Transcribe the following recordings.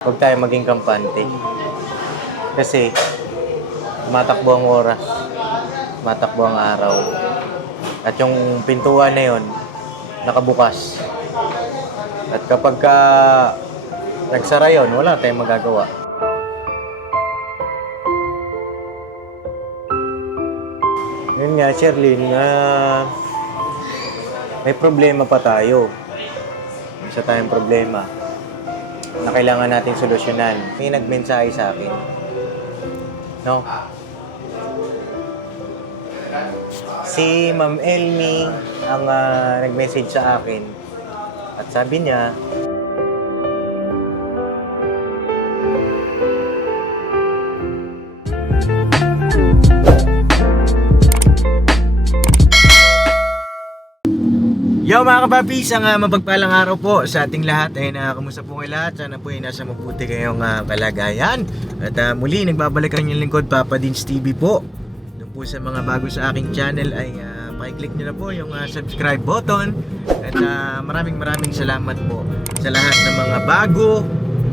Huwag tayo maging kampante. Kasi, matakbo ang oras, matakbo ang araw. At yung pintuan na yun, nakabukas. At kapag nagsara yun, wala tayong magagawa. Yun nga, Sherlyn, may problema pa tayo. Isa tayong problema na kailangan nating solusyonan. May nagmensahe sa akin. No? Si Ma'am Elmi ang nag-message sa akin. At sabi niya, yo mga kapapi, isang mapagpalang araw po sa ating lahat. Ay kamusta po kayo lahat? Sana po ay nasa mabuti kayong kalagayan. At muli, nagbabalik ang inyong lingkod, Papa Dins TV po. Doon po sa mga bago sa aking channel ay pakiclick nyo na po yung subscribe button. At maraming salamat po sa lahat ng mga bago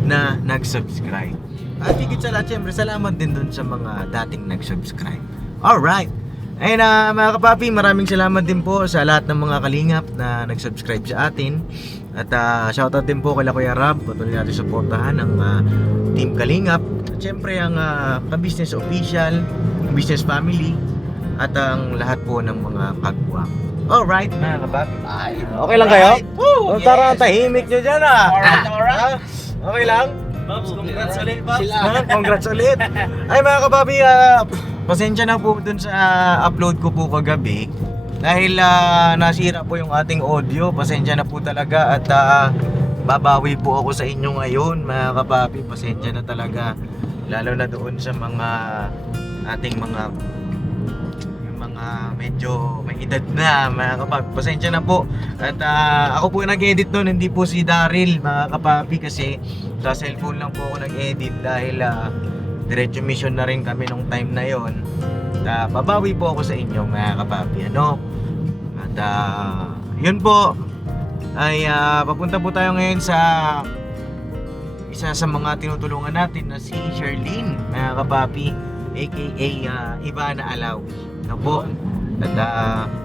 na nag-subscribe. At higit sa lahat, syempre, salamat din dun sa mga dating nag-subscribe. Alright! Ayun mga kapapi, maraming salamat din po sa lahat ng mga kalingap na nag-subscribe sa atin. At shoutout din po kay Kuya Rab, patuloy natin suportahan ang Team Kalingap. At syempre ang ka-business official, business family, at ang lahat po ng mga kagwa. Alright mga kapapi. Okay lang kayo? Woo! Yes. Tara, tahimik nyo dyan Alright. Okay lang? Pops, congrats ulit, Pops. Congrats ulit. Ay mga kapapi, pasensya na po dun sa upload ko po kagabi. Dahil nasira po yung ating audio. Pasensya na po talaga. At babawi po ako sa inyo ngayon mga kapapi. Pasensya na talaga. Lalo na doon sa mga ating mga medyo may edad na mga kapapi. Pasensya na po. At ako po nag-edit nun, hindi po si Daryl mga kapapi. Kasi sa cellphone lang po ako nag-edit. Dahil diretso mission na rin kami nung time na yon. Babawi po ako sa inyo mga kapapi, ano? At yun po ay papunta po tayo ngayon sa isa sa mga tinutulungan natin na si Sherlyn mga kapapi, aka Ivana Alawi, ano po? At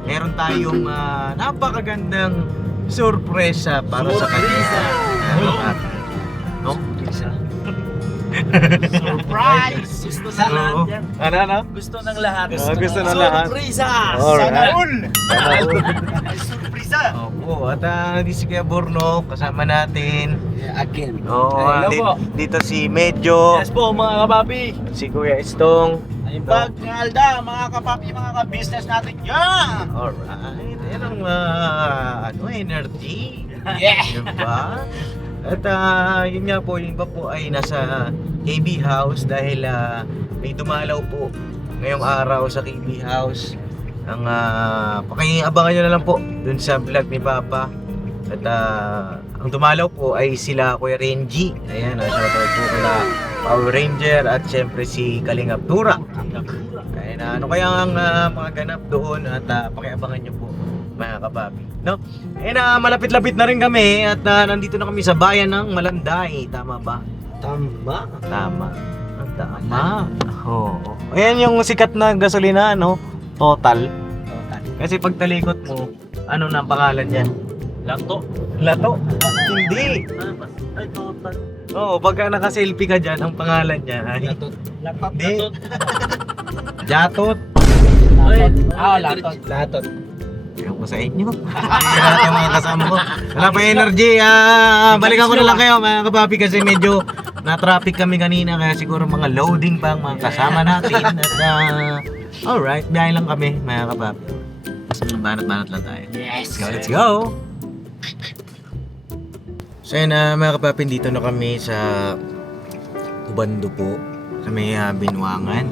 meron tayong napakagandang sorpresa para sa kanya mga kapapi, no? Surprise! Gusto sa lahat yan. Ano? Gusto ng lahat. Gusto ng lahat. Surpresa! Alright. Sana all! Surpresa! Opo, at di si Kuya Borno, kasama natin. Again. Oo, dito si Medyo, Yes po mga kapapi. si Kuya Estong. Ayun pag Alda, mga kapapi, mga ka-business natin yan! Alright, yan ang energy. Yeah! Diba? At yun nga po, yun pa po ay nasa KB House dahil may dumalaw po ngayong araw sa KB House. Ang pakiabangan nyo na lang po dun sa vlog ni Papa. At ang dumalaw po ay sila Kuya Renji. Ayan, shoutout po kila Power Ranger at syempre si Kalingap Tura. Ayan, ano kaya ang mga ganap doon at pakiabangan nyo po mga kapapi, no? Ayan, malapit-lapit na rin kami at nandito na kami sa bayan ng Malanday. Tama ba? Tama. Tama. Oo. Ayan yung sikat na gasolina, no? Total. Kasi pag talikot mo, ano na ang pangalan niyan? Lato. Lato? Hindi. Ay, total. Oo, pagka naka-selfie ka dyan, ang pangalan niya ay... Latot. Hindi. Jatot. Latot. Latot. Ewan ko sa inyo. Lahat yung mga kasama ko. Wala pa energy. Balikan ko na lang kayo mga kapapi kasi medyo na-traffic kami kanina. Kaya siguro mga loading pa ang mga kasama natin. At alright, biyahe lang kami mga kapapi. Banat-banat lang tayo. Yes! Let's go! So yun mga kapapi, dito na kami sa Ubando po. Sa may Binwangan.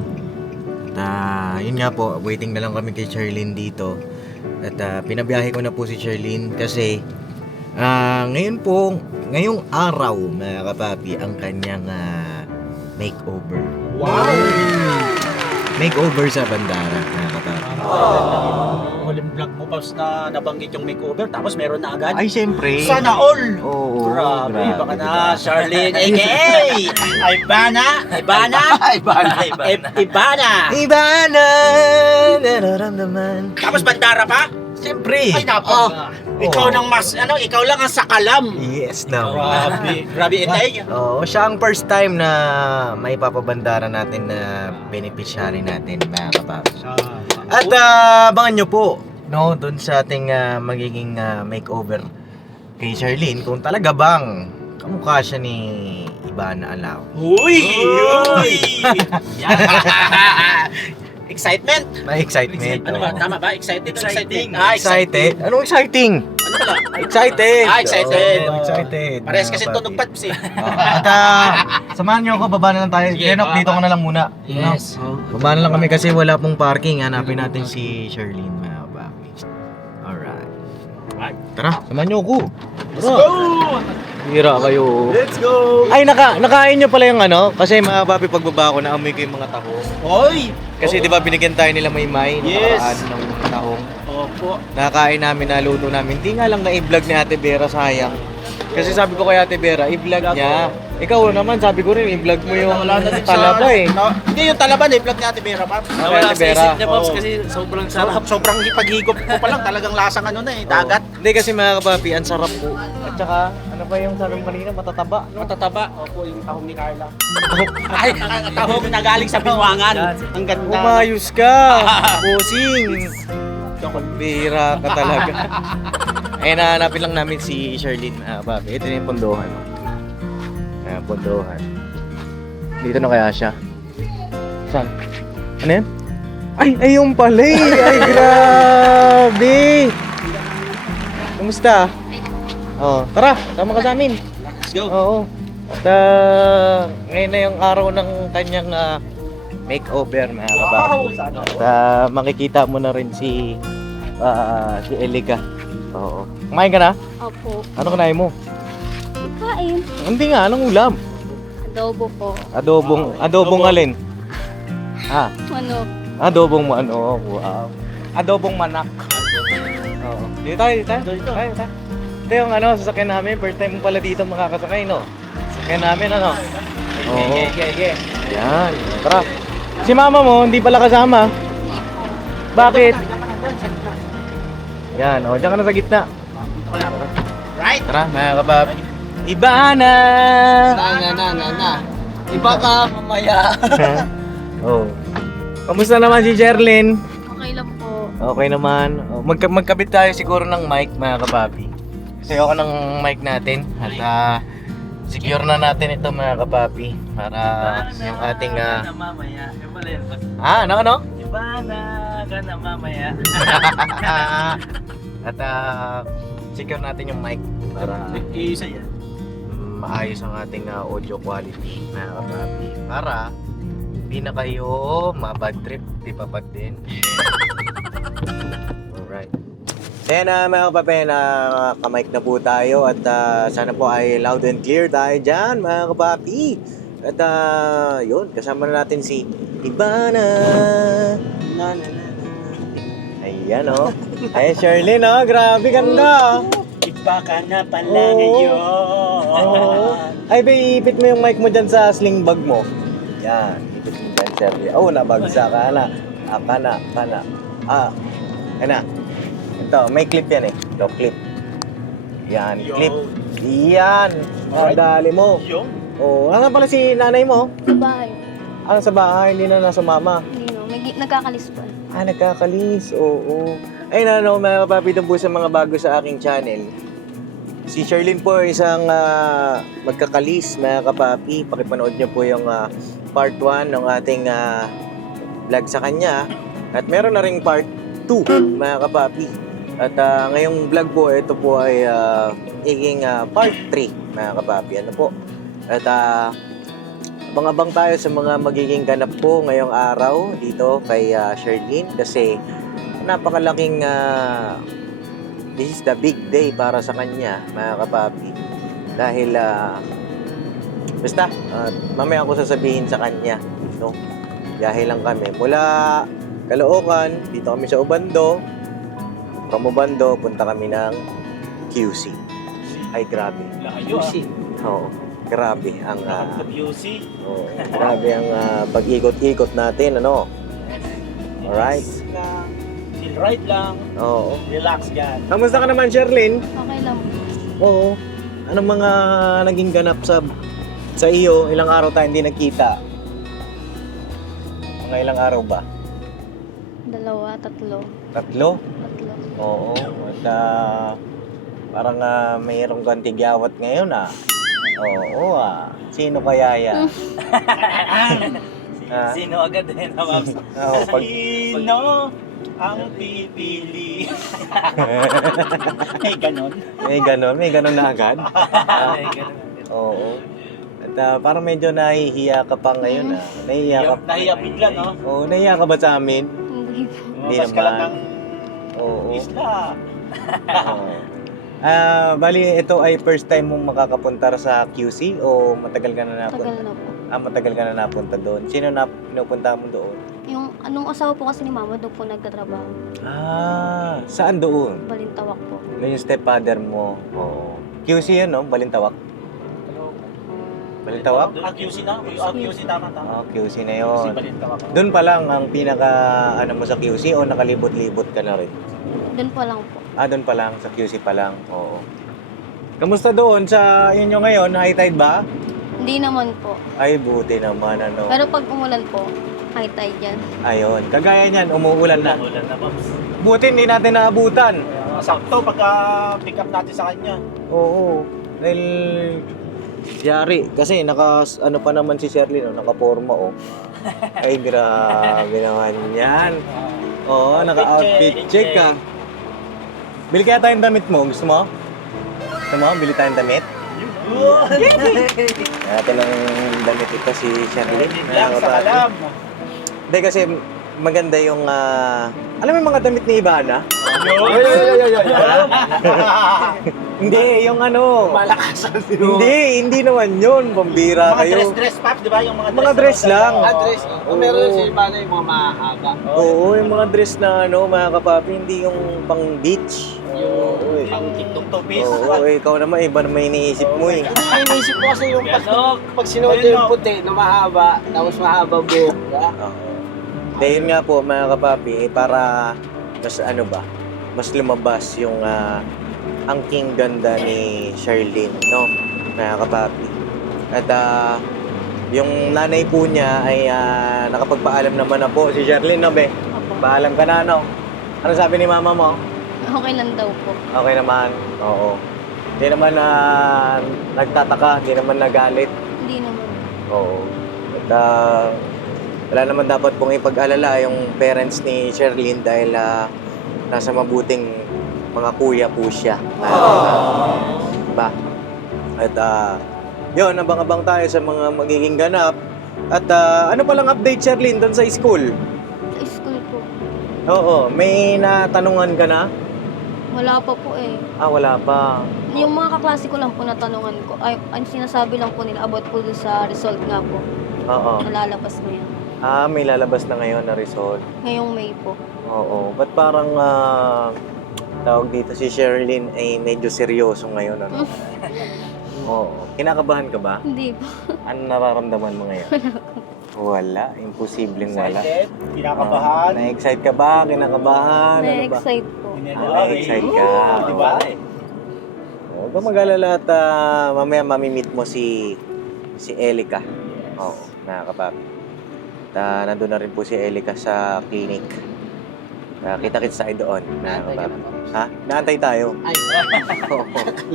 At yun nga po, waiting na lang kami kay Sherlyn dito. At pinabiyahe ko na po si Sherlyn kasi ngayong araw mga kapapi ang kanyang makeover. Wow! Makeover sa Bandara mga kapapi. huling vlog mo pas na nabanggit yung makeover tapos meron na agad. Ay, siyempre. Sana all! Oo. Grabe, baka na diba? Charlene aka Ibana. Ibana, nararamdaman. Tapos bandara pa? Siyempre. Ay dapat. Ikaw nang mas ikaw lang ang sakalam. Yes, no. Grabe itay. Oo, siya ang first time na may papabandara natin na beneficiary natin, mga kapapi. At abangan nyo po, no, dun sa ating magiging makeover kay Charlene, kung talaga bang kamukha siya ni Ibana Alao. Uy! Excitement? May excitement. Ano ba? oo. Tama ba? Excited? Exciting. Excited? Anong exciting? Ano pala? Excited! Excited. Oo, excited. Parehas kasi mga tunog kapapi. pads eh. At samahan nyo ako, baba na lang tayo. Sige, Lenok, baba. dito ka na lang muna. Yes. Baba na lang kami kasi wala pong parking. Hanapin natin si Charlene, mga kapapi. Alright. Tara, samahan nyo ako. Let's go! Hira kayo. Let's go! Ay, nakain nyo pala yung ano? Kasi mga papi, pagbaba ko, naamoy ko yung mga tahong. Hoy! Kasi di ba binigyan tayo nila may Yes. nakaraan ng tahong. Opo. Nakakain namin, naluto namin. Hindi nga lang na-i-vlog ni Ate Vera, sayang. Kasi sabi ko kay Ate Vera, i-vlog niya. Ikaw naman, sabi ko rin, i-vlog mo yung talaba eh. Hindi yung talaba na i-vlog ni Ate Vera, Paps. Wala Wala sa sa isip isip niya, Pops, Oo. kasi sobrang sarap. Sobrang paghigop ko pa lang, talagang lasang ano na eh, dagat. Hindi kasi mga kapapi, ang sarap po. At saka, ano pa yung sabi mo kanina, matataba. No? Matataba. Opo, yung tahong ni Carla. Ay, ang tahong na galing sa Binwangan. Ang ganda. Umayos ka! Pusing! Bira ka talaga. Ay, nahanapin lang namin si Charlene, mga kapapi. Ito na yung pondohan. Ayan, pondohan. Dito na kaya siya? Saan? Ano yan? Ay, yung pala eh! Ay, grabe! Kumusta? Oh, tara, sama ka sa amin. Let's go. Oo. At ngayon na yung araw ng kanyang makeover, mga kababi. At makikita mo na rin si Elika. Oo. Kumain ka na? Opo. Ano kanain mo? Kain. Hindi nga, anong ulam? Adobo po. Adobong alin? Ano? Adobong ano? Wow. Adobong manak. Oo. Dito tayo. Tayo. Ito yung ano, sasakyan namin. First time mo pala dito makakasakay, no? Sasakyan namin, ano? Oo. Yeah. Yan. Tara. Si mama mo, hindi pala kasama. Bakit? Yan, o, dyan ka na sa gitna. Right? Tara, mga kapapi. Iba na! Na. Iba ka mamaya. Oh. Kamusta naman si Jerlyn? Okay lang po. Okay naman. Oh, magkabit tayo siguro ng mic, mga kapapi. Kasi ako ng mic natin. At secure na natin ito, mga kapapi. Para yung ating... mamaya. Yung pala yun. ano? Iba na ka na mamaya. At secure natin yung mic para Isa yan. maayos ang ating audio quality, mga kapapi. Para hindi na kayo ma-bad trip, di pa bad din. Alright. Then mga kapapi, naka-mic na po tayo at sana po ay loud and clear tayo dyan, mga kapapi. At yun, kasama na natin si Ibana. Ayan o. Ayan Charlene o, grabe ganda. Iba ka na pala Oo. ngayon. Ay, ba, ipit mo yung mic mo dyan sa sling bag mo. Yan, ipit mo dyan, Charlie. Oh, nabagsa ka na. Kana. Kana. Ito, may clip yan eh. Ito, clip. Yan, clip. Yan. Dali mo. Yung? Oh, ano pala si nanay mo? Sa bahay. Sa bahay, hindi na nasa mama. Hindi no. Nagkakalis pa. Nagkakalis. Oo. Ay, mga kapapi, po sa mga bago sa aking channel. Si Charlene po isang magkakalis, mga kapapi. Pakipanood niyo po yung part 1 ng ating vlog sa kanya. At meron na ring part 2, mga kapapi. At ngayong vlog po, ito po ay higing part 3, mga kapapi. Ano po? At abang-abang tayo sa mga magiging ganap po ngayong araw dito kay Charlene kasi napakalaking this is the big day para sa kanya, mga kapapi. Dahil basta mamaya ako sasabihin sa kanya, no? Biyahe lang kami mula Caloocan, dito kami sa Obando. from Obando, punta kami ng QC. Ay, grabe. Layo ah. Oo, grabe ang QC. grabe ang pag-ikot-ikot natin, ano? Alright. Chill ride lang. Oo. Relax yan. Kamusta ka naman, Sherlyn? Okay lang po. Oo. Anong mga naging ganap sa iyo? Ilang araw tayo hindi nagkita? Mga ilang araw ba? 2, 3. Tatlo? 3. Oo. At parang mayroong kang tigyawat ngayon Oo Sino kaya yan? Sino agad din na Maps? Sino ang pipili? May ganon. May ganon na agad? May ganon. Oo. At parang medyo nahihiya ka pa ngayon Nahiya bigla, no? Oo, nahiya ka ba sa amin? Hindi po. Hindi Lumabas ka lang naman. ng Oo. isla. Oo. Bali, ito ay first time mong makakapunta sa QC o matagal ka na napunta? Tagal na po. Matagal ka na napunta doon. Sino na pinupunta mo doon? Yung anong asawa po kasi ni mama doon po nagtatrabaho. Saan doon? Balintawak po. Doon yung stepfather mo. Oo. QC yan, no? Balintawak. Balintawak? QC na? QC tama. QC na QC yun. Balintawak. Doon pa lang ang pinaka mo sa QC o nakalibot-libot ka na rin? Doon pa lang po. Doon pa lang. Sa QC pa lang. Oo. Kamusta doon sa inyo ngayon? High tide ba? Hindi naman po. Ay, buti naman, ano. Pero pag umulan po, high tide yan. Ayun. Kagaya niyan, umuulan na. Ulan na, Maps. Buti hindi natin naabutan. Sakto pagka pick up natin sa kanya. Oo. Dahil yari. Kasi ano pa naman si Sherlyn, nakaporma, Ay, grabe naman yan. Oo, naka-outfit check ka. Bili kaya tayong damit mo. Gusto mo? Bili tayong damit? Natin ang damit ito si Sherlyn. Lang sa kalam. Hindi kasi maganda yung alam mo yung mga damit ni Ivana? Hindi, yung ano. Malakasan Hindi naman yun. Pambira kayo. Dress pop, di ba? Yung Mga dress lang. Dress. Meron si Ivana yung mga mahaba. Oo, yung mga dress na mga kapapi, hindi yung pang beach. Pang TikTok to piece. Oo, ikaw naman, iba naman iniisip mo eh. Iniisip ko kasi yung pag sinuot yung puti na mahaba, tapos mahaba buhok. Dahil nga po mga kapapi, para mas mas lumabas yung angking ganda ni Sherlyn, no? Mga kapapi. At yung nanay po niya ay nakapagpaalam naman na po si Sherlyn, no be? Opo. Paalam ka na, no? Ano sabi ni mama mo? Okay lang daw po. Okay naman, oo. Hindi naman nagtataka, hindi naman nagalit. Hindi naman. Oo. At wala naman dapat pong ipag-alala yung parents ni Sherlyn dahil nasa mabuting mga kuya po siya. Diba? At yun, abang-abang tayo sa mga magiging ganap. At ano palang update, Sherlyn, doon sa school? Sa school po. Oo, may natanungan ka na? Wala pa po eh. Wala pa. Yung mga kaklase ko lang po natanungan ko, ay ang sinasabi lang po nila about po dun sa result nga po. Oo. Nalalabas ngayon. May lalabas na ngayon na result. Ngayong May po. Oo. Ba't parang tawag dito si Sherlyn ay medyo seryoso ngayon, ano? Oo. Kinakabahan ka ba? Hindi po. Ano nararamdaman mo ngayon? Wala. Imposibleng wala. Excited? Kinakabahan? Na-excite ka ba? Kinakabahan? Ano ba? Na-excite po. Na-excite ka. Diba? Huwag ka mag-alala at mamaya mamimit mo si Elika. Oo. Nakakapapi. At nandun na rin po si Elika sa clinic. Kita-kits tayo doon. Nakakapapi. Ha? Naantay tayo. Ay, Oo.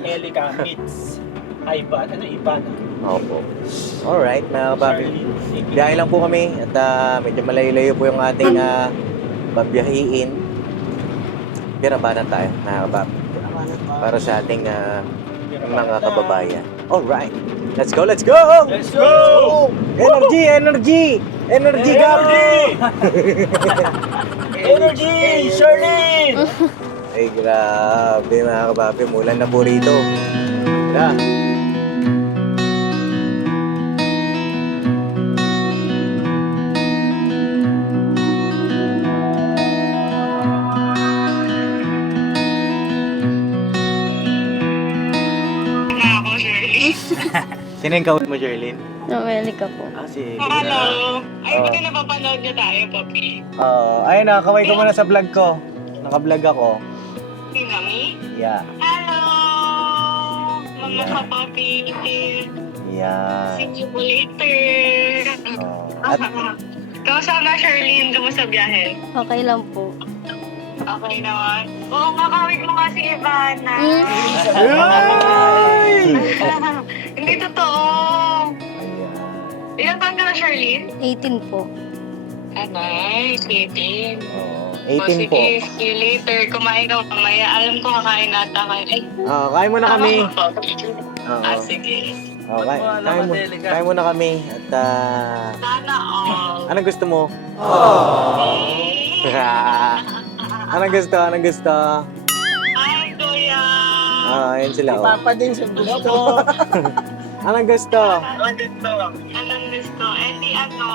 Elika meets Ivan. Ano Ivan? Opo. Alright, mga kapapi. Biyahe lang po kami at medyo malayo-layo po yung ating babiyahiin. Pirabanan tayo, mga kapapi. Para sa ating mga kababayan. Alright. Let's go, let's go! Let's go! Energy, energy! Energy, Gabi! Energy! Sherlyn! Ay, grabe mga kapapi. Mulan na po rito. Wala. Sino yung kausap mo, Sherlyn? Noelica po. Si Hello! Ay, Oh. buti napapanood niyo tayo, Poppy. Ayun na, kaway ko muna sa vlog ko. Naka-vlog ako. Si Mami? Yeah. Hello! Mga ka-Poppy. Yeah. See you later. At Kamusta na, Charlene? Kamusta sa biyahe? Okay lang po. Okay naman. Oo nga, kawig mo nga si Ivana. Hindi totoo. Ilang taon ka na, Charlene? 18 po. Nice, 18. oh, O 18 po. sige, see you later. Kumain ka mamaya. Alam ko kakain ata kayo. Ay, Kain muna kami. sige. Okay, kain muna kami. At Sana all. anong gusto mo? Anong gusto? Anong gusto? Ay, kuya. Ayun sila. Oh. Papa din sa gusto. Anong gusto? Anong gusto? Anong gusto? Eh, di ano,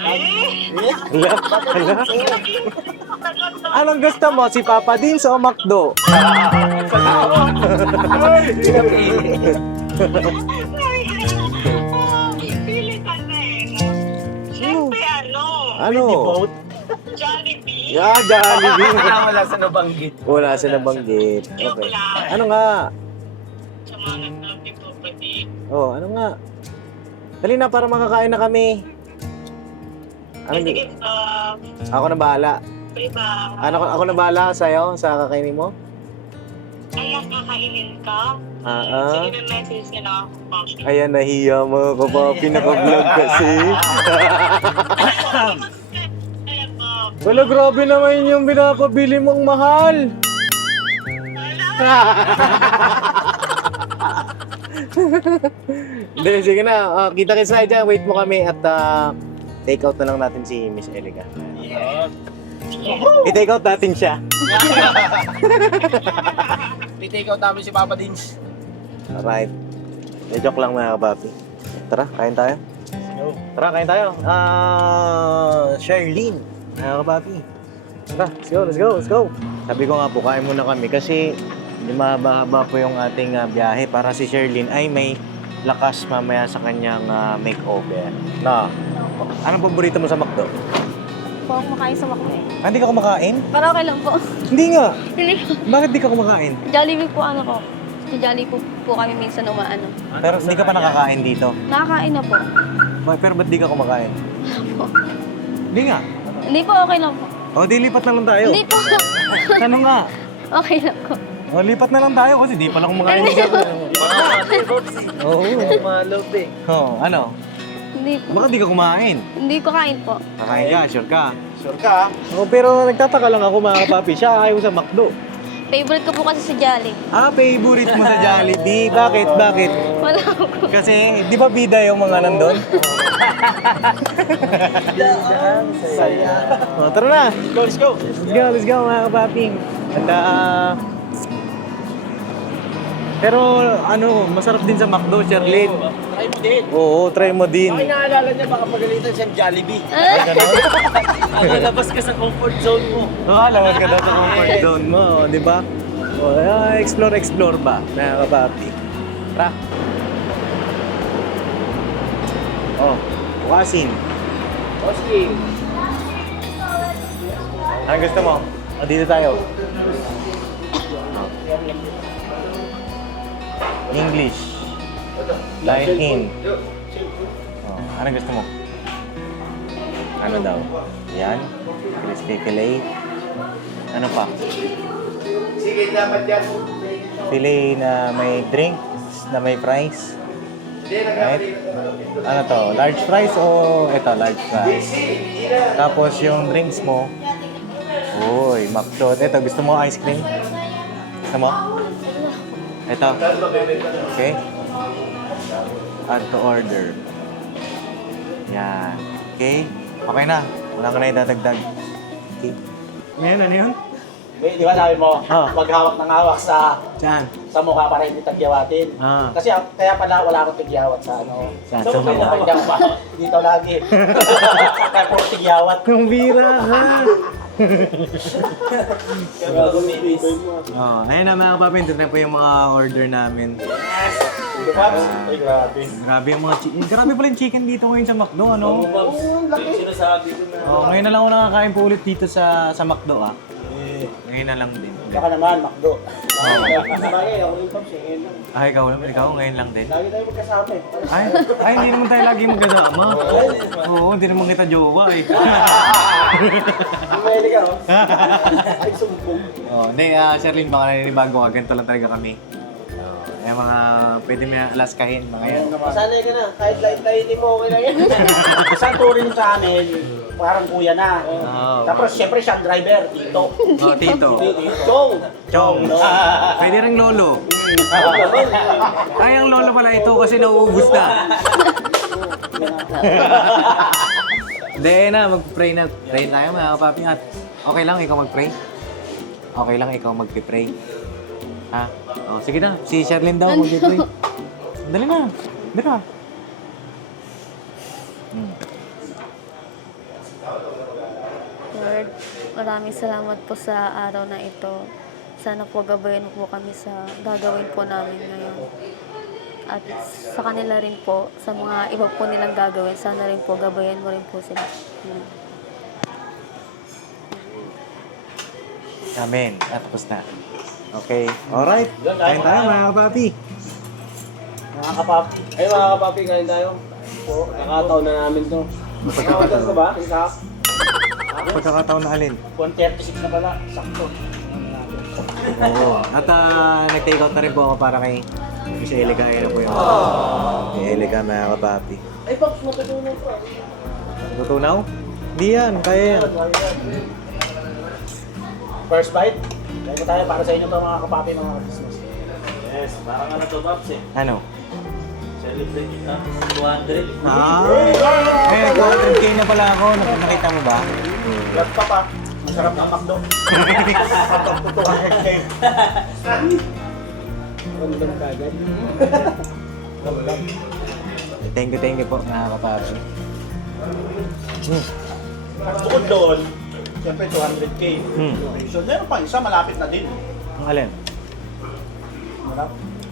Hala? Hala? Anong gusto mo? Si Papa Dins o McDo? Pili ka na eh, no? Siyempre, Ano? Jollibee. Yeah, Jollibee. Wala sa nabanggit. Wala sa nabanggit. Joke Okay. lang. Ano nga? Sa mga nabi ko, pati. Oh, ano nga? Dali na para makakain na kami. Ano Sige, Ako na bahala. bye-bye. Ako na bahala sa'yo, sa kakainin mo? Ayan, kakainin ka? Ah. Sige, may message ka na ako, Poppy. Ayan, nahiya mga kapapi, naka-vlog kasi. Ayan, Pop. Wala, grabe naman yung pinapabili mong mahal. Hindi, sige na. Kita kita tayo dyan. Wait mo kami at take out na lang natin si Miss Eliga. I-take out natin siya. I-take out namin si Papa Dins. Alright. Joke lang mga kapapi. Tara, kain tayo. Tara, kain tayo. Sherlyn. Mga kapapi. Tara, let's go. Sabi ko nga po, kain muna kami kasi di mahaba-haba po yung ating biyahe para si Sherlyn ay may lakas mamaya sa kanyang makeover. Na, anong paborito mo sa McDo? Po ako kumakain sa Macdo eh. Hindi ka kumakain? Pero okay lang po. Hindi nga. Hindi. Bakit di ka kumakain? Jollibee po ano ko. Sa Jollibee po kami minsan umaano. Pero hindi ka pa nakakain dito. Nakakain na po. Pero ba't di ka kumakain? Hindi nga. Hindi po, okay lang po. O, di lipat na lang tayo. Hindi po. Ano nga? Okay lang po. O, lipat na lang tayo kasi di pala kumakain dito. Oo. Malog eh. Oh, ano? Hindi po. Bakit di ka kumain? Hindi ko kain po. Kakain ka, sure ka. Sure ka? Oh, pero nagtataka lang ako mga kapapi, siya ayaw sa McDo. Favorite ko po kasi si Jolly. Favorite mo sa Jollibee. Bakit? Wala po. Kasi, di ba bida yung mga nandun? Saya. Oh, tara na. Let's go. Let's go mga kapapi. At pero ano, masarap din sa McDo, Sherlyn. Try mo din. Oo, try mo din. Ay, naalala niya, baka pagalitan siyang Jollibee. Ay, ganun? Lalabas ka sa comfort zone mo. Labas ka daw sa comfort zone mo, di ba? Explore ba, mga kapapi? Tara. Oh, bukasin. Bossing. Anong gusto mo? Dito tayo. English. Dine in. Anong gusto mo? Ano daw? Yan. Crispy fillet. Ano pa? Fillet na may drinks, na may fries. Right? Ano to? Large fries o ito, large fries? Tapos yung drinks mo, uy, McDo. Ito, gusto mo ice cream? Gusto mo? Ito. Okay? Add to order. Yan. Okay? Okay na. Wala ka na idadagdag. Okay? Ngayon, ano yun? Di ba sabi mo, Ah. maghawak ng hawak sa Saan? mukha para hindi tagyawatin. Ah. Kasi kaya pala wala akong tigyawat sa ano. Sa So, may mukha. naman ba? Dito lagi. Kaya puro tigyawat. Ang bira ha! Oh, ayun na mga kapapi, ito na po yung mga order namin. Ay, grabe. Grabe yung mga chicken. Grabe pala yung chicken dito ngayon sa McDo, ano? Sinasabi ko na. Oh, ngayon na lang ako nakakain po ulit dito sa McDo, ah. Ngayon na lang din. Baka naman, Macdo. Bagay, ako yung Pops, ngayon lang. Ay, ikaw ngayon lang din. Lagi tayo magkasama eh. Ay, hindi naman tayo lagi magkasama. Oo, hindi naman kita jowa eh. Umeli ka, oh. Ay, sumbong. Oh, hindi, Sherlyn, baka naninibago ka, ganito lang talaga kami. Yung mga pwede mo alaskahin, mga yan. Masanay ka na, kahit light-lighting mo, okay lang yan. Isang turing sa amin, parang kuya na. Oh. Tapos siyempre siyang driver, Tito. Oh, Tito. Chong! Chong. Pwede rin lolo. Ay, ang lolo pala ito kasi nauubos na. Hindi na, mag-pray na. Pray tayo mga kapapi. At okay lang ikaw mag-pray? Okay lang ikaw mag-pray? Ha? Oh, sige na. Si Sherlyn daw mag-pray. Dali na. Dali na. Lord, maraming salamat po sa araw na ito. Sana po gabayan mo po kami sa gagawin po namin ngayon. At sa kanila rin po, sa mga iba po nilang gagawin, sana rin po gabayan mo rin po sila. Amen. At tapos na. Okay. Alright. Kain tayo mga kapapi. Mga kapapi. Ay, mga kapapi, kain tayo. Po, nakataon na namin to. Nakataon ka ba? Isa? Pagkakataon na alin. 136 na pala, sakto. Oo. At nag-take out na rin po ako para kay Elega. Ayun na po yung Elega mga kapapi. Ay, Pops, matutunan pa. Tutunaw? Hindi yan. Kaya yan. First bite. Kaya tayo para sa inyo to mga kapapi ng mga business. Yes, parang ano to, Pops eh. Ano? Celebrate kita. 200. Eh, 200k na pala ako. Nakita mo ba? Lat pa pa. Masarap ng McDo. Random kagad. Thank you po mga kapapi. Bukod doon, siyempre 200k. So, meron pa isa, malapit na din. Ang alin?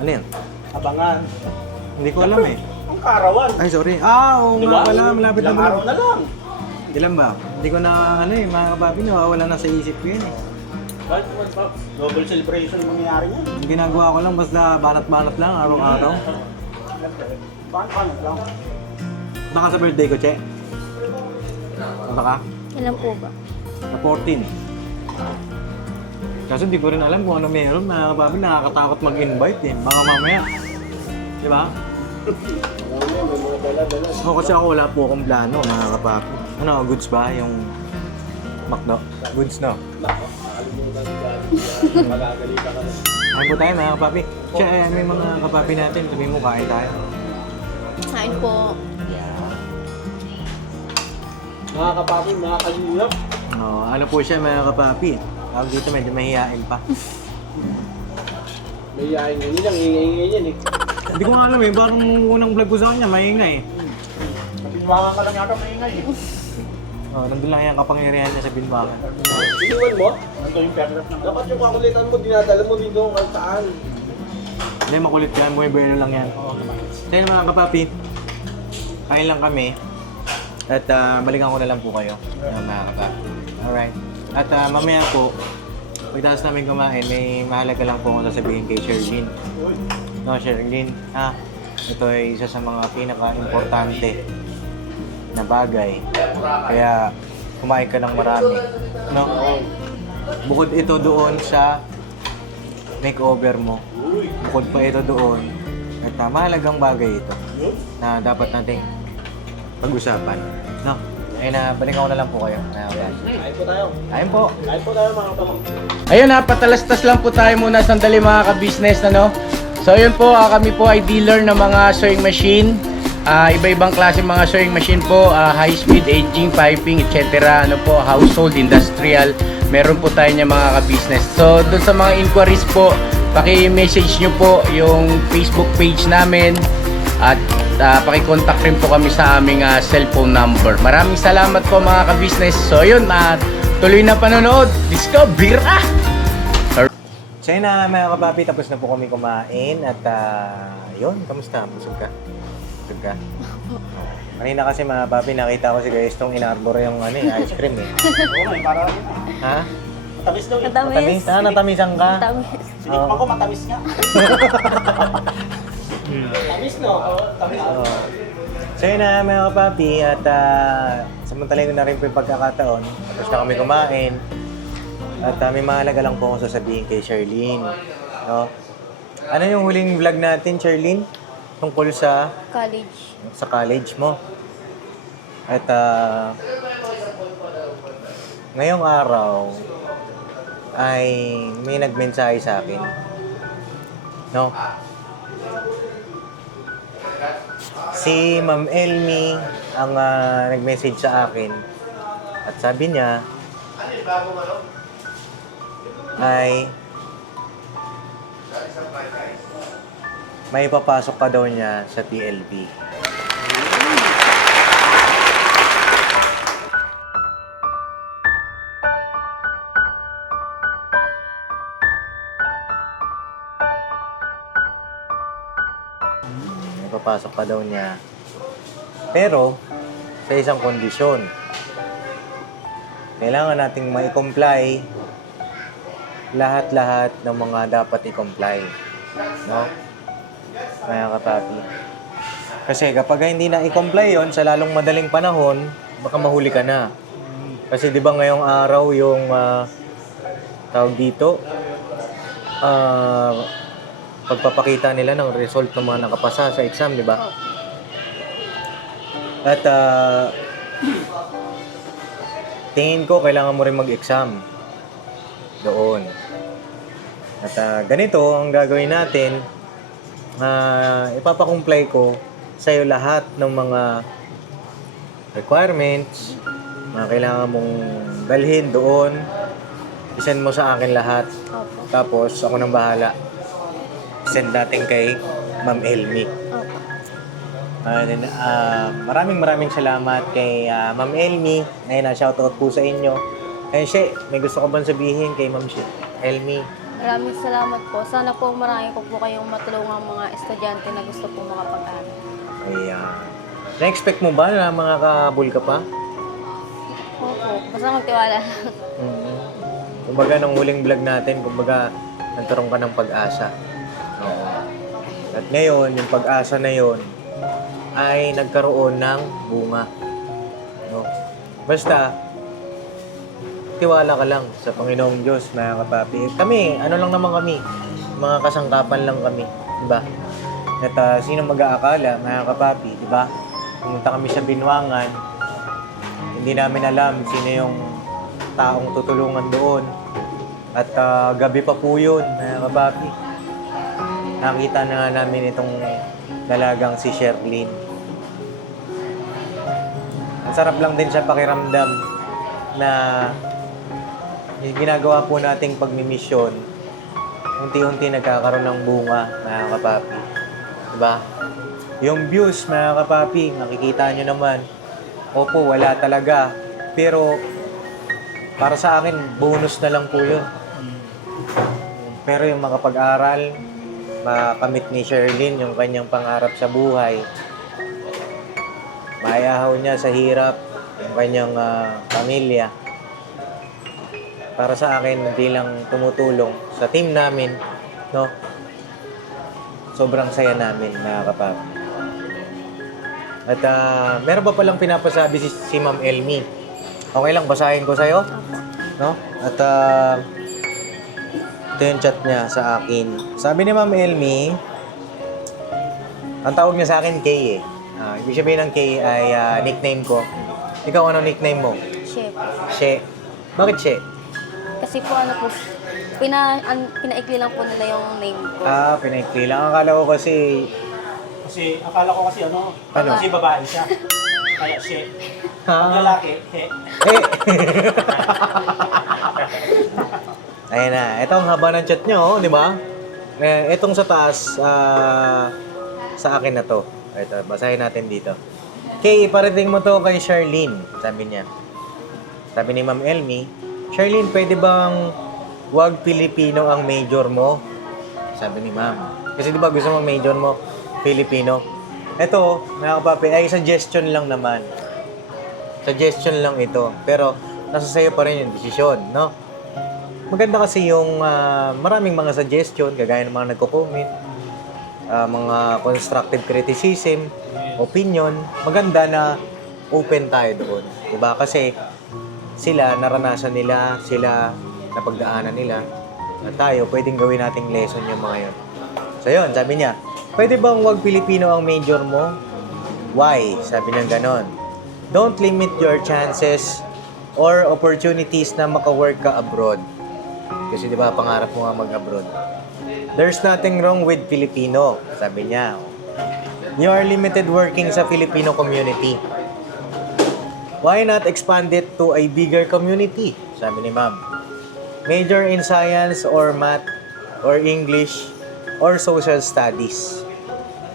Alin? Abangan. Hindi ko alam eh. Ang Karawan. Ay, sorry. Oo nga pala. Malapit na Ilang araw na lang. Ilan ba? Hindi ko na mga kapapi, nawawala na sa isip ko yan eh. Right, Pops. Global celebration yung mangyayari yan. Ang ginagawa ko lang basta banat-banat lang araw-araw. Paano lang? Baka sa birthday ko, Che. Baka? Ilan po ba? Na 14. Kaso di ko rin alam kung ano meron. Mga kapapi, nakakatakot mag-invite eh. Baka mamaya. Di ba? Oo, kasi ako wala po akong plano, mga kapapi. Ano, goods ba yung McDo? Goods, no? Kain po tayo, mga kapapi. Siya, may mga kapapi natin. Sabihin mo, kain tayo. Kain po. Mga kapapi, mga kalingap. No, ano po siya, mga kapapi. Tawag dito, medyo mahihain pa. May yain yun lang, ingay-ingay yan eh. Hindi ko nga alam eh, parang unang vlog ko sa kanya, maingay eh. Kapinwakan ka lang yata maingay eh. Oh, nandun lang yung kapangyarihan niya sa binbangan. Inuwan mo? Nandun yung perlas ng Dapat yung kakulitan mo, dinadala mo dito kung saan. Hindi, makulit yan, buhay-buhay lang yan. Kaya mga kapapi, kain lang kami. At balikan ko na lang po kayo, mga kapapi. Alright. At mamaya po, pagdatas namin kumain, may mahalaga lang po akong sasabihin kay Sherlyn. No, Sherlyn, ito ay isa sa mga pinaka-importante na bagay. Kaya kumain ka ng marami. No? Bukod ito doon sa makeover mo. Bukod pa ito doon. At mahalagang bagay ito na dapat nating pag-usapan. No? Ayun na, balikan ko na lang po kayo. Kain po tayo. Ayun po. Kain po tayo mga kapapi. Ayun ha, patalastas lang po tayo muna sandali mga ka-business, ano? So yun po, kami po ay dealer ng mga sewing machine. Iba-ibang klase mga sewing machine po, high-speed aging, piping, etc. Ano po, household, industrial. Meron po tayo niya mga ka-business. So doon sa mga inquiries po, paki-message nyo po yung Facebook page namin. At paki-contact rin po kami sa aming cellphone number. Maraming salamat po mga ka-business. So yun, tuloy na panonood. Discover ah! So yun na mga kapapi, tapos na po kami kumain at yun, kamusta? Busog ka? Busog ka? Kanina kasi mga papi, nakita ko si Guys tong inarbor yung ice cream eh. Oo, may para rin. Ha? Matamis daw eh. Matamis? Matamis. Natamisan ka? Matamis. Sinikman ko, matamis nga. Tamis no? Oo, tamis. Oo. So yun na mga kapapi at samantalayin ko na rin po yung pagkakataon. Tapos na kami kumain. At may mahalaga lang po akong sasabihin kay Charlene. No? Ano yung huling vlog natin, Charlene? Tungkol sa College. college mo. At ngayong araw ay may nagmensahe sa akin. No? Si Ma'am Elmi ang nag-message sa akin. At sabi niya ay may papasok ka daw niya sa TLB. May papasok ka daw niya. Pero, sa isang kondisyon. Kailangan nating ma-comply lahat-lahat ng mga dapat i-comply. No? Mga kapapi. Kasi kapag hindi na i-comply yon sa lalong madaling panahon, baka mahuli ka na. Kasi di ba ngayong araw yung tawag dito, pagpapakita nila ng result ng mga nakapasa sa exam, di ba? At tingin ko kailangan mo rin mag-exam doon. At ganito ang gagawin natin, ipapakomply ko sa iyo lahat ng mga requirements na kailangan mong dalhin doon. I-send mo sa akin lahat. Opo. Tapos ako nang bahala. Send natin kay Ma'am Elmi. Opo. Maraming salamat kay Ma'am Elmi. Ayun na, shoutout po sa inyo. Eh, She, may gusto ka bang sabihin kay Ma'am Elmi? Maraming salamat po. Sana po marami po kayong matulungang mga estudyante na gusto po makapag-aral. Ayan. Na-expect mo ba na mga kabul ka pa? Opo. Basta magtiwala lang. Kumbaga, nung huling vlog natin, kumbaga, nagkaroon ka ng pag-asa. Oo. At ngayon, yung pag-asa na yon ay nagkaroon ng bunga. No? Basta, tiwala ka lang sa Panginoong Diyos, mga kapapi. Kami, ano lang naman kami, mga kasangkapan lang kami, di ba? At sino mag-aakala, mga kapapi, di ba? Pumunta kami sa Binwangan, hindi namin alam sino yung taong tutulungan doon. At gabi pa po yun, mga kapapi. Nakita na nga namin itong dalagang si Sherlyn. Ang sarap lang din siya pakiramdam na yung ginagawa po nating pagmimisyon, unti-unti nagkakaroon ng bunga, mga kapapi. Diba? Yung views, mga kapapi, makikita nyo naman. Opo, wala talaga. Pero, para sa akin, bonus na lang po yun. Pero yung makapag-aral, makamit ni Sherlyn yung kanyang pangarap sa buhay, maiahaw niya sa hirap yung kanyang pamilya. Para sa akin, hindi lang tumutulong sa team namin, no? Sobrang saya namin, mga kapapi. At meron pa palang pinapasabi si Ma'am Elmi. Okay lang, basahin ko sa'yo? No? At ito yung chat niya sa akin. Sabi ni Ma'am Elmi, ang tawag niya sa akin, Kay eh. Ibig sabihin ng Kay ay nickname ko. Ikaw, ano nickname mo? Chef. She. Bakit She? Kasi po pinaikli lang po nila yung name ko. Pinaikli lang. Akala ko kasi... Kasi akala ko kasi Ano? kasi babae siya. Kaya siya. Pag Ha? lalaki, Eh! Ayan na. Ito ang haba ng chat niya, oh, di ba? Itong sa taas, sa akin na to. Ito, basahin natin dito. Kay, iparating mo to kay Charlene, sabi niya. Sabi ni Ma'am Elmi, Charlene, pwede bang wag Filipino ang major mo? Sabi ni ma'am. Kasi di ba gusto mong major mo Filipino? Ito, mga kapapi, ay suggestion lang naman. Suggestion lang ito. Pero, nasa sa'yo pa rin yung desisyon, no? Maganda kasi yung maraming mga suggestion, kagaya ng mga nagko-comment, mga constructive criticism, opinion. Maganda na open tayo doon. Diba? Kasi sila, naranasan nila, sila, napagdaanan nila. At tayo, pwedeng gawin nating lesson yung mga yun. So yun, sabi niya, pwede bang wag Filipino ang major mo? Why? Sabi niya ganon. Don't limit your chances or opportunities na maka-work ka abroad. Kasi di ba pangarap mo nga mag-abroad. There's nothing wrong with Filipino, sabi niya. You are limited working sa Filipino community. Why not expand it to a bigger community? Sabi ni ma'am. Major in science or math or English or social studies.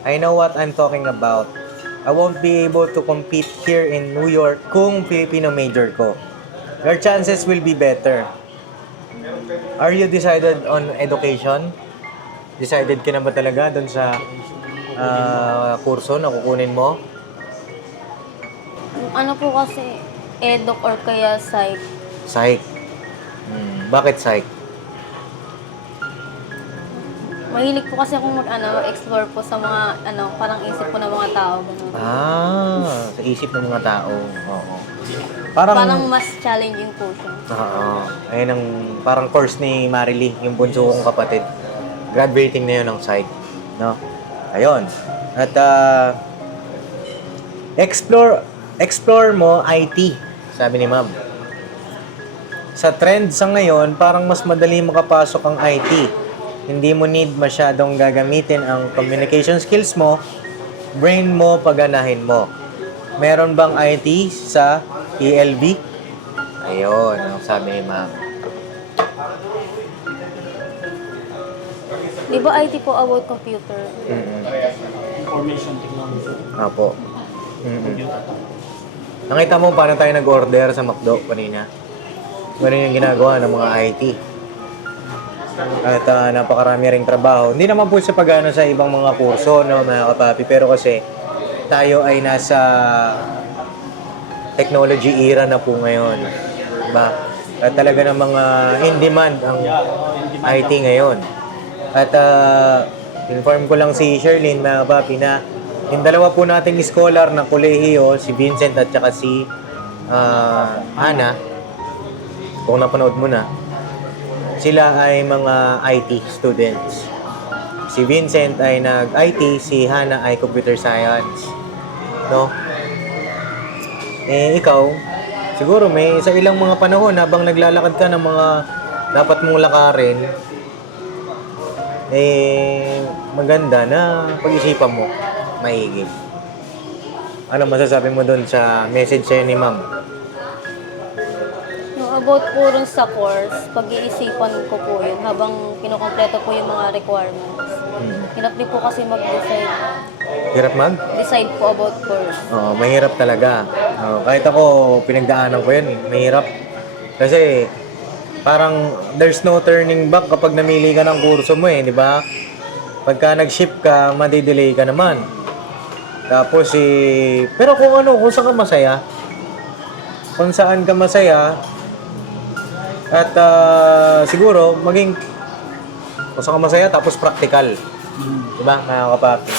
I know what I'm talking about. I won't be able to compete here in New York kung Filipino major ko. Your chances will be better. Are you decided on education? Decided ka na ba talaga doon sa kurso na kukunin mo? Ano po kasi, eduk or kaya psych. Psych. Bakit psych? Mahilig po kasi akong explore po sa mga, parang isip po ng mga tao. Ganun. Sa isip ng mga tao. Oo. Parang mas challenging po siya. Oo. Ayun ang parang course ni Marily, yung bunso kong kapatid. Graduating na yun ng psych. No? Ayun. At explore mo IT, sabi ni ma'am. Sa trend sa ngayon, parang mas madali makapasok ang IT. Hindi mo need masyadong gagamitin ang communication skills mo, brain mo, paganahin mo. Meron bang IT sa ELB? Ayun, ang sabi ni ma'am. Di ba IT po about computer? Information technology. Apo. Nakita mo paano tayo nag-order sa McDo kanina? Ganun yung ginagawa ng mga IT. At napakarami ring trabaho. Hindi naman po sa pag-ano sa ibang mga kurso, no, mga kapapi. Pero kasi tayo ay nasa technology era na po ngayon. Diba? At talaga ng mga in-demand ang IT ngayon. At inform ko lang si Sherlyn, mga kapapi, na yung dalawa po nating scholar ng kolehiyo, si Vincent at saka si Hana, kung napanood mo na, sila ay mga IT students. Si Vincent ay nag-IT, si Hana ay computer science. No? Ikaw, siguro sa ilang mga panahon habang naglalakad ka ng mga dapat mong lakarin, maganda na pag-isipan mo maigi. Ano masasabi mo doon sa message sa'yo ni ma'am? Yung about po rin sa course, pag-iisipan ko po yun habang kinukompleto po yung mga requirements. Hirap din po kasi mag-decide. Hirap Decide po about course. Oo, mahirap talaga. Kahit ako, pinagdaanan ko yun. Mahirap. Kasi, parang there's no turning back kapag namili ka ng kurso mo di ba? Pagka nag-ship ka, madidelay ka naman. Tapos pero kung saan ka masaya, kung saan ka masaya, at siguro, kung saan ka masaya, tapos practical. Diba, mga kapapi?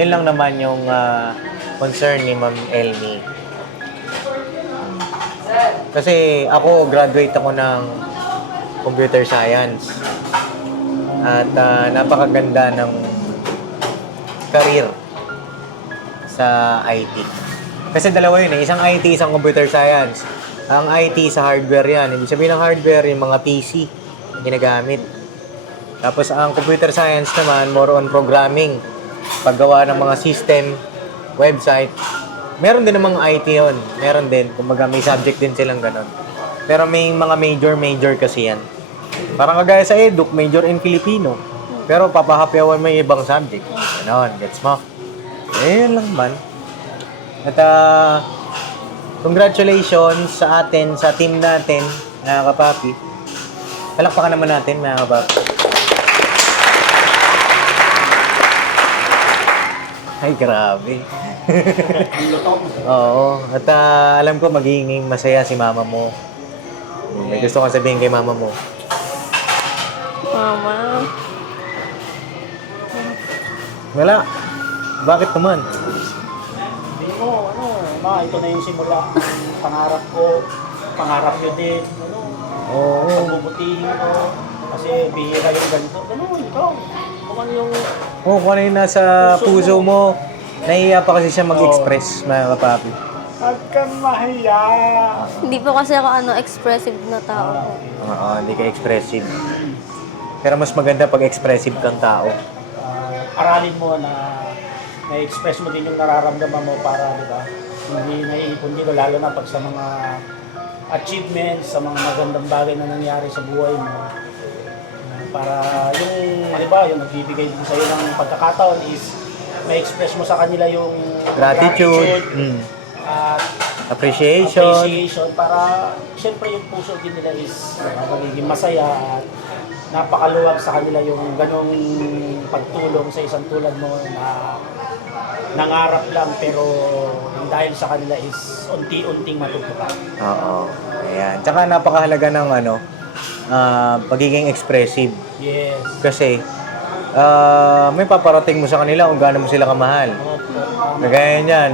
Yan lang naman yung concern ni Ma'am Elmi. Kasi ako, graduate ako ng computer science. At napakaganda ng career sa IT. Kasi dalawa yun isang IT, isang computer science. Ang IT sa hardware yan. Ibig sabihin ng hardware, yung mga PC na ginagamit. Tapos ang computer science naman, more on programming. Paggawa ng mga system, website. Meron din namang IT yun. Meron din. Kumbaga may subject din silang ganun. Pero may mga major kasi yan. Parang kagaya sa eduk, major in Filipino. Pero papahapyawan mo yung ibang subject. Ganon, gets mo? Yun lang man. At congratulations sa atin, sa team natin mga kapapi. Palakpakan naman natin, mga kapapi. Ay, grabe. Oo. At alam ko, magiging masaya si mama mo. May gusto kang sabihin kay mama mo. Mama, Wala. Bakit naman? Hindi ko, ma, ito na yung simula. Yung pangarap ko, pangarap nyo din. Oo. Pagbubutihin ko. Kasi bihira yung ganito. Ikaw. Kung ano yung Oo, kung ano yung nasa puso mo, nahihiya pa kasi siya mag-express, mga kapapi. Huwag kang mahiya. hindi po kasi ako expressive na tao po. Oo, hindi ka expressive. Pero mas maganda pag expressive kang tao. Aralin mo na na-express mo din yung nararamdaman mo para, di ba? Hindi naiipon dito, lalo na pag sa mga achievements, sa mga magandang bagay na nangyari sa buhay mo. Para yung, halimbawa, yung nagbibigay din sa'yo ng pagkakataon is ma-express mo sa kanila yung Gratitude. at Appreciation. para syempre yung puso din nila is magiging masaya at napakaluwag sa kanila yung ganong pagtulong sa isang tulad mo na nangarap lang pero yung dahil sa kanila is unti-unting matutupad. Oo. Ayan. Tsaka napakahalaga ng pagiging expressive. Yes. Kasi may paparating mo sa kanila kung gaano mo sila kamahal. Kagaya niyan,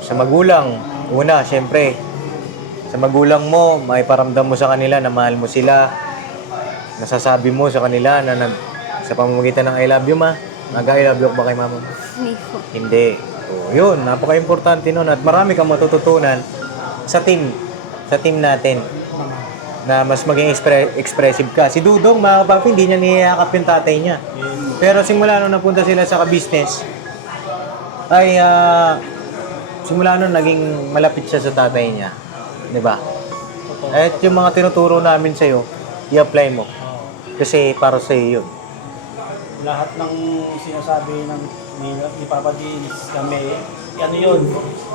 sa magulang, una, syempre, sa magulang mo, may paramdam mo sa kanila na mahal mo sila. Nasasabi mo sa kanila na sa pamamagitan ng I love you, ma. Nag-I love you ba kay mama mo? Hindi po. Hindi. So, yun, napaka-importante nun at marami kang matututunan sa team natin na mas maging expressive ka. Si Dudong, mga kapapi, hindi niya niyayakap yung tatay niya. Pero simula nung napunta sila sa business ay simula nung naging malapit siya sa tatay niya. Di ba? At yung mga tinuturo namin sa'yo, i-apply mo. Kasi para sa'yo yun. Lahat ng sinasabi ni Papa Dins kami, ano yun,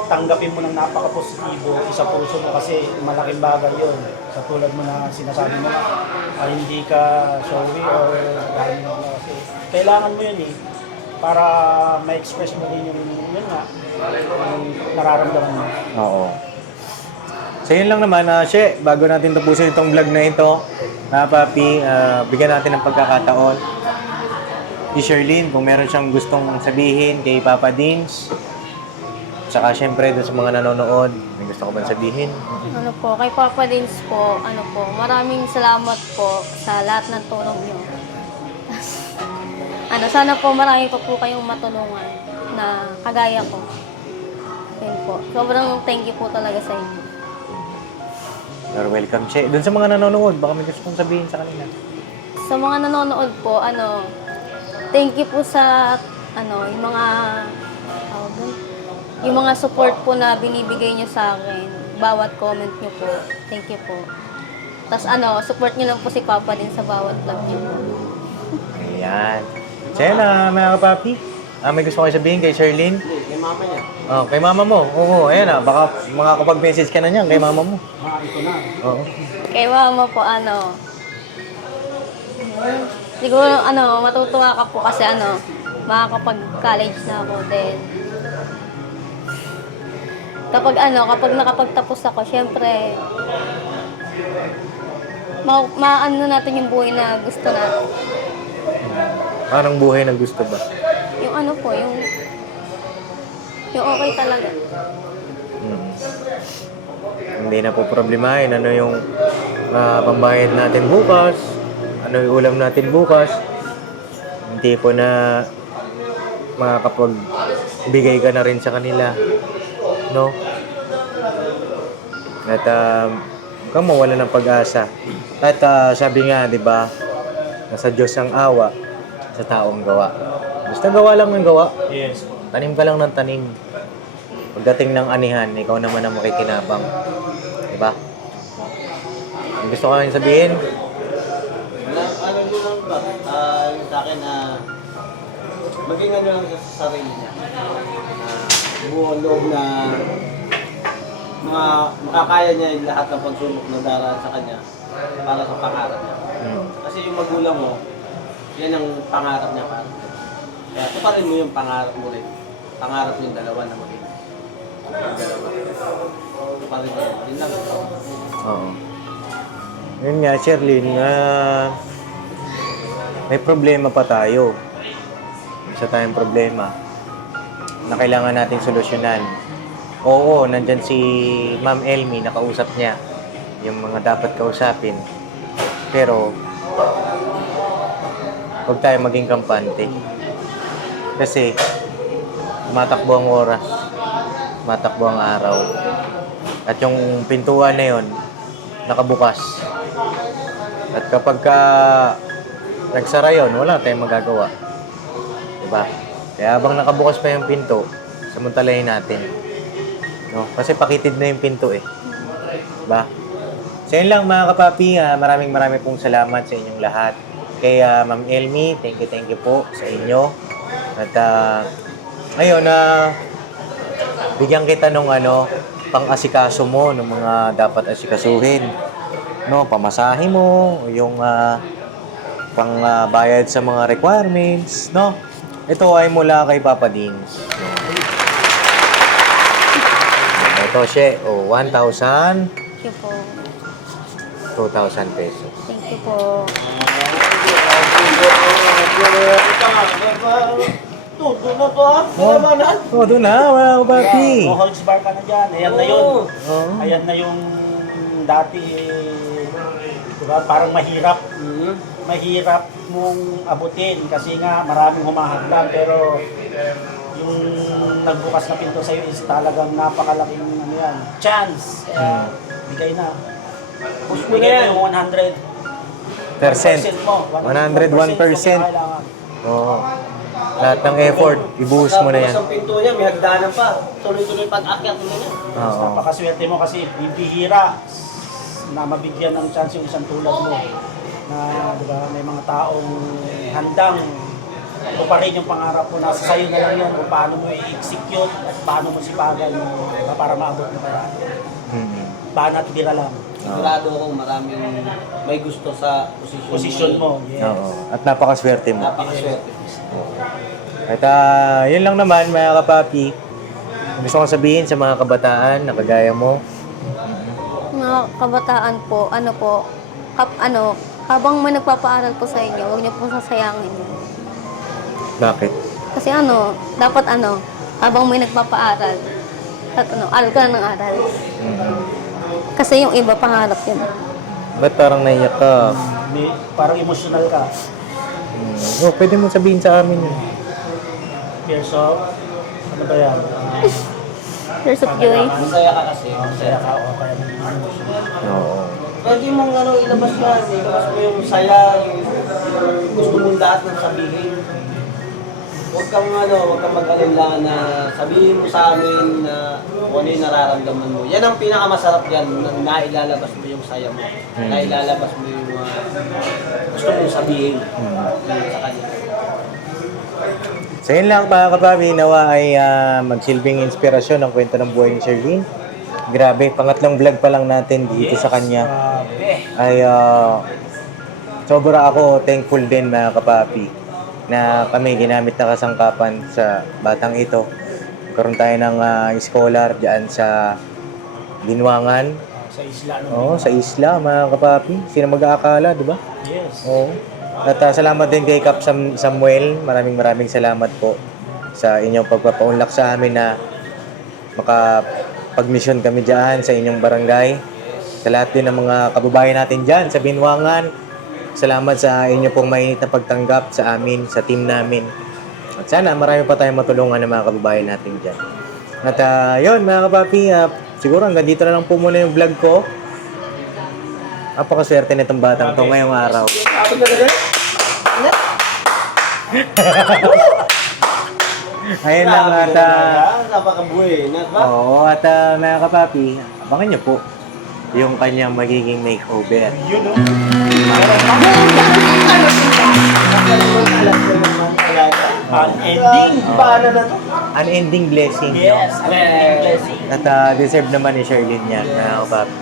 tanggapin mo ng napaka-positibo sa puso mo kasi malaking bagay yun. Sa tulad mo na sinasabi mo na hindi ka showy or dahil mo kasi kailangan mo yun para ma-express mo din yun nga, yung nararamdaman mo. Oo. So yun lang naman, She, bago natin tapusin itong vlog na ito, Papi, bigyan natin ng pagkakataon si Sherlyn kung meron siyang gustong sabihin kay Papa Dins. Tsaka syempre doon sa mga nanonood, may gusto ko bang sabihin? Ano po, kay Papa Dins po, maraming salamat po sa lahat ng tulong niyo. Sana po marami pa po kayong matulungan na kagaya ko. Yun po. Sobrang thank you po talaga sa inyo. You're welcome, Che. Doon sa mga nanonood, baka may gusto kong sabihin sa kanila. Sa mga nanonood po, thank you po sa yung mga support po na binibigay niyo sa akin. Bawat comment niyo po. Thank you po. Tapos support niyo lang po si Papa din sa bawat vlog niyo po. Ayan. So yun, mga kapapi. May gusto ko sabihin kay Sherlyn. Kay mama niya. Oh, kay mama mo. Oo, ayan baka makakapag-message ka na niyan kay mama mo. Ito na. Oo. Kay mama po, siguro, matutuwa ka po kasi, makakapag-college na ako din. Kapag nakapagtapos ako, syempre, maano natin yung buhay na gusto natin. Anong buhay na gusto ba? Yung okay talaga. Hindi na po problemahin ano yung pambayad natin bukas, ano yung ulam natin bukas. Hindi po na makakapagbigay ka na rin sa kanila, no? At kung mawala ng pag-asa. At sabi nga, di ba, nasa Diyos ang awa, sa taong gawa. Basta gawa lang ng gawa. Yes. Tanim ka lang ng tanim. Pagdating ng anihan, ikaw naman ang makikinabang. Diba? Ang gusto ko lang sabihin, Alam nyo lang ba, yung sa akin maging lang sa sarili niya. Buong loob na makakaya niya yung lahat ng pagsubok na daraan sa kanya para sa pangarap niya. Kasi yung magulang mo, yan ang pangarap niya para. Kaya tuparin mo yung pangarap mo rin. Pangarap yung dalawa na maging dalawa. Tuparin mo rin. Yun lang. Oo. Yun nga, Sherlyn, may problema pa tayo. Isa tayong problema na kailangan nating solusyonan. Oo, nandyan si Ma'am Elmi, nakausap niya yung mga dapat kausapin. Pero, huwag tayo maging kampante. Kasi, matakbo ang oras, matakbo ang araw. At yung pintuan na yon nakabukas. At kapag nagsara yun, wala tayong magagawa. Diba? Kaya habang nakabukas pa yung pinto, samantalahin natin. No? Kasi pakitid na yung pinto eh. Diba? So yun lang mga kapapi, maraming pong salamat sa inyong lahat. Kay Ma'am Elmi, thank you po sa inyo. At ayun, bigyan kita nung pang-asikaso mo, ng mga dapat asikasuhin. No, pamasahe mo, yung pang-bayad sa mga requirements, no? Ito ay mula kay Papa Dins. Ito siya, 1,000, Thank you po. 2,000 pesos. Thank you po. Tuto na to ha. Malamanan. Doon na, mga kapapi. Oh, Holmes bar ka na dyan. Ayan na yun. Oo. Ayan na yung dati, diba, parang mahirap. Mahirap mong abutin kasi nga maraming humahadlang. Pero yung nagbukas na pinto sa'yo is talagang napakalaking chance. Kaya bigay na. Push mo na yung 100% mo. 101%. Kailangan. Oo. Lahat ng effort, ibuhos mo na yan. Sa pinto niya, may hagdanan pa. Tuloy-tuloy pag-akyat mo niya. Oo. Napakaswerte mo kasi bibihira na mabigyan ng chance yung isang tulad mo na, di ba, may mga taong handang tuparin yung pangarap mo. Nasa sayo na lang yun kung paano mo i-execute at paano mo sipagan mo, diba, para maabot mo kaya. Banat bira lang. Sigurado akong maraming may gusto sa Posisyon mo. Yes. Oo. At napakaswerte mo. Napakaswerte. At yun lang naman mga kapapi. Gusto kong sabihin sa mga kabataan na kagaya mo. Mga kabataan po, habang may nagpapaaral po sa inyo, huwag niyo po sasayangin. Bakit? Kasi dapat habang may nagpapaaral, at aral ka ng aral. Kasi yung iba, pangarap yun. Ba't parang naiyak ka? Parang emotional ka. Pwede mo sabihin sa amin yun. Years of, ano ba yan? Tears of joy. Masaya ka kasi. Masaya ka o kaya emotional. Oo. Pwede mong ilabas yan. Ilabas mo yung saya, yung gusto mong lahat ng sabihin. Huwag kang mag-alala na sabihin mo sa amin na kung ano yung nararamdaman mo. Yan ang pinakamasarap dyan, na nailalabas mo yung saya mo. Nailalabas mo yung gusto mong sabihin sa kanya. So yun lang mga kapapi, nawa ay magsilbing inspirasyon ang kwento ng buhay ni Sherlyn. Grabe, pangatlong vlog pa lang natin dito sa kanya. Ay sobra ako thankful din mga kapapi na kami ginamit na kasangkapan sa batang ito. Karoon tayo ng scholar dyan sa Binwangan. Sa isla. Sa isla mga kapapi. Sino mag-aakala, di ba? Yes. Oo. At salamat din kay Cap Samuel. Maraming salamat po sa inyong pagpapaunlak sa amin na makapag-mission kami dyan sa inyong barangay. Sa lahat din ng mga kababayan natin dyan sa Binwangan. Salamat sa inyo pong mainit na pagtanggap sa amin, sa team namin. At sana marami pa tayong matulungan ng mga kababayan natin dyan. At yun mga kapapi, siguro hanggang dito na lang po muna yung vlog ko. Napakaswerte nitong batang to ngayong araw. Ayun lang at Napakabuhay. oo, at mga kapapi, abangan nyo po yung kanyang magiging makeover. Yun o. Unending. Paano na to? Unending blessing. no? Yes, unending blessing. At deserve naman ni Sherlyn yan, mga kapapi.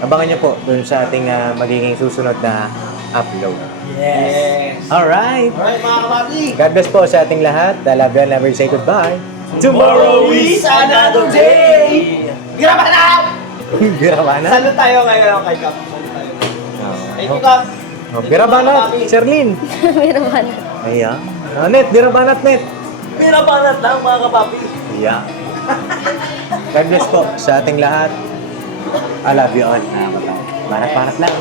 Abangan niyo po dun sa ating magiging susunod na upload. Yes. Alright! Alright mga kapapi. God bless po sa ating lahat. I love you and never say goodbye. Tomorrow is another day. Grabanat! Birabanan? Saan tayo ngayon kay Kap? Saan tayo? Thank you, Oh, Kap. Birabanat, Sherlyn. Meron. Ayan. Net, birabanat, Net. Grabanat lang mga kapapi. Yeah. God bless po sa ating lahat. I love you all. Banat-banat lang.